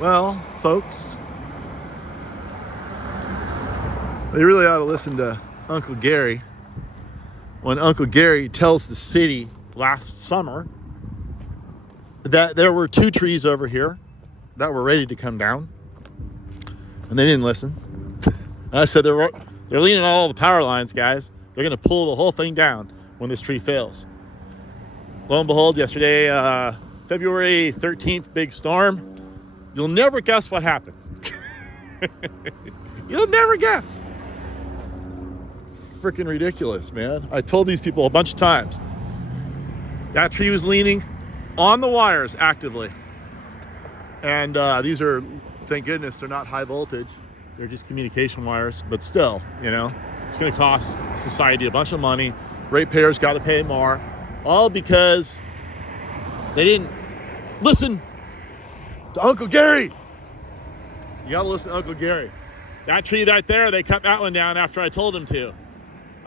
Well, folks, they really ought to listen to Uncle Gary when Uncle Gary tells the city last summer that there were 2 trees over here that were ready to come down, and they didn't listen. And I said they're leaning on all the power lines, guys. They're going to pull the whole thing down when this tree fails. Lo and behold, yesterday, February 13th, big storm. You'll never guess what happened. You'll never guess. Freaking ridiculous, man. I told these people a bunch of times. That tree was leaning on the wires actively. And these are, thank goodness, they're not high voltage. They're just communication wires. But still, it's going to cost society a bunch of money. Ratepayers got to pay more. All because they didn't listen to Uncle Gary. You got to listen to Uncle Gary. That tree right there, they cut that one down after I told them to.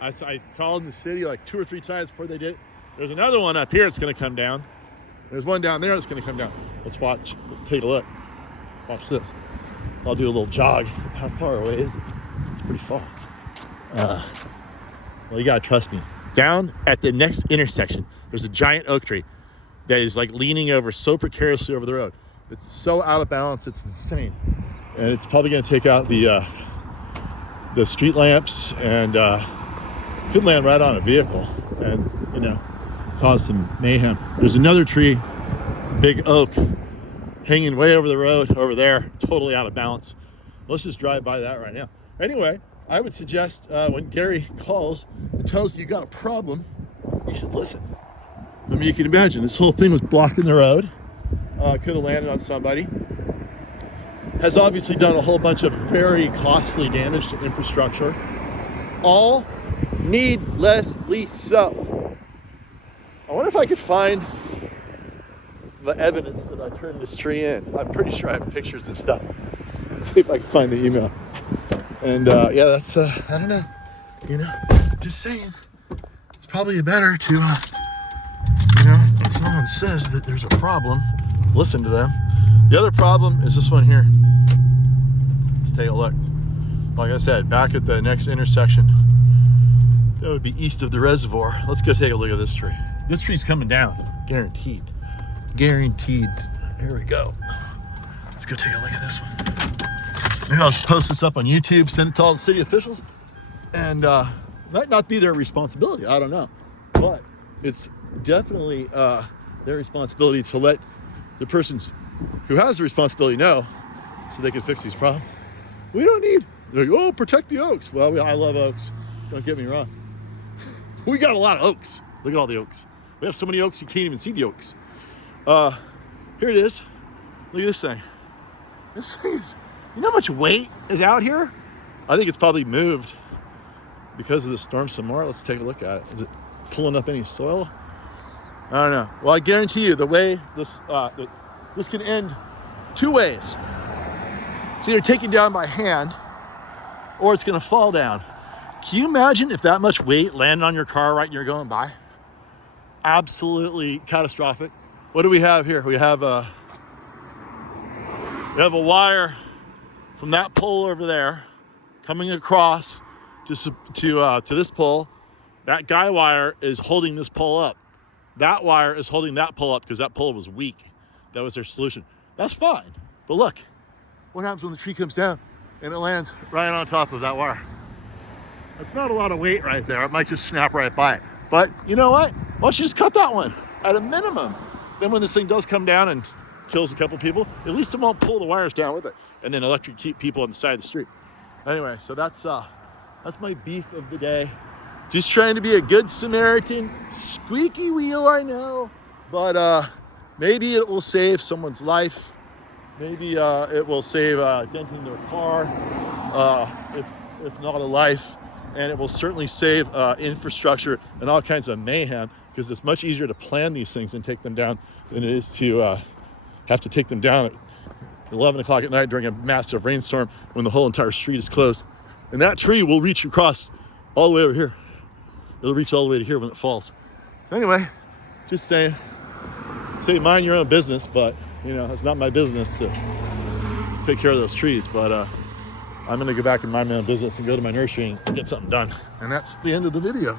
I called in the city like 2 or 3 times before they did. There's another one up here that's going to come down. There's one down there that's going to come down. Let's watch. Take a look. Watch this. I'll do a little jog. How far away is it? It's pretty far. Well, you got to trust me. Down at the next intersection, there's a giant oak tree that is like leaning over so precariously over the road. It's so out of balance, it's insane. And it's probably going to take out the street lamps and could land right on a vehicle and, cause some mayhem. There's another tree, big oak, hanging way over the road over there, totally out of balance. Let's just drive by that right now. Anyway, I would suggest when Gary calls and tells you got a problem, you should listen. I mean, you can imagine this whole thing was blocking the road. Could have landed on somebody. Has obviously done a whole bunch of very costly damage to infrastructure. All needlessly so. I wonder if I could find the evidence that I turned this tree in. I'm pretty sure I have pictures and stuff. See if I can find the email. And yeah, that's, I don't know, just saying. It's probably better to, when someone says that there's a problem, listen to them. The other problem is this one here. Let's take a look. Like I said, back at the next intersection, that would be east of the reservoir. Let's go take a look at this tree. This tree's coming down, guaranteed. Guaranteed. Here we go. Let's go take a look at this one. Maybe I'll post this up on YouTube, send it to all the city officials, and might not be their responsibility, I don't know. But it's definitely their responsibility to let the persons who has the responsibility know so they can fix these problems. We don't need, they're like, oh, protect the oaks. Well, I love oaks, don't get me wrong. We got a lot of oaks. Look at all the oaks. We have so many oaks you can't even see the oaks. Here it is. Look at this thing. This thing is, you know how much weight is out here? I think it's probably moved because of the storm some more. Let's take a look at it. Is it pulling up any soil? I don't know. Well, I guarantee you the way this can end 2 ways. It's either taken down by hand or it's going to fall down. Can you imagine if that much weight landed on your car right when you're going by? Absolutely catastrophic. What do we have here? We have a wire from that pole over there coming across to this pole. That guy wire is holding this pole up. That wire is holding that pole up because that pole was weak. That was their solution. That's fine. But look, what happens when the tree comes down and it lands right on top of that wire? That's not a lot of weight right there. It might just snap right by it. But you know what? Why don't you just cut that one at a minimum? Then when this thing does come down and kills a couple people, at least it won't pull the wires down with it and then electrocute people on the side of the street. Anyway, so that's my beef of the day. Just trying to be a good Samaritan. Squeaky wheel, I know, but maybe it will save someone's life. Maybe it will save denting their car, if not a life. And it will certainly save infrastructure and all kinds of mayhem, because it's much easier to plan these things and take them down than it is to have to take them down at 11 o'clock at night during a massive rainstorm when the whole entire street is closed. And that tree will reach across all the way over here. It'll reach all the way to here when it falls. Anyway, just saying, say mind your own business, but it's not my business to take care of those trees. But I'm gonna go back and mind my own business and go to my nursery and get something done. And that's the end of the video.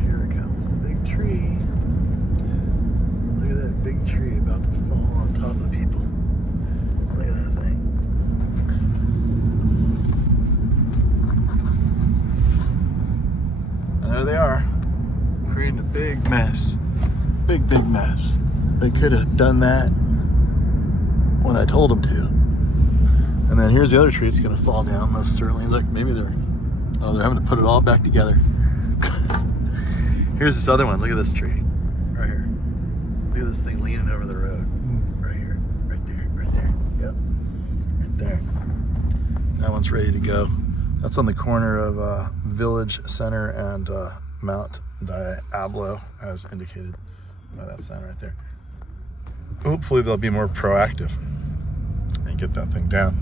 Here comes the big tree. Look at that big tree about to fall on top of people. Look at that thing. And there they are, creating a big mess. Big mess. They could have done that when I told them to. And then here's the other tree. It's gonna fall down most certainly. Look, maybe they're having to put it all back together. Here's this other one. Look at this tree right here. Look at this thing leaning over the road. Right here, right there. Yep, right there. That one's ready to go. That's on the corner of Village Center and Mount Diablo, as indicated by that sign right there. Hopefully they'll be more proactive and get that thing down.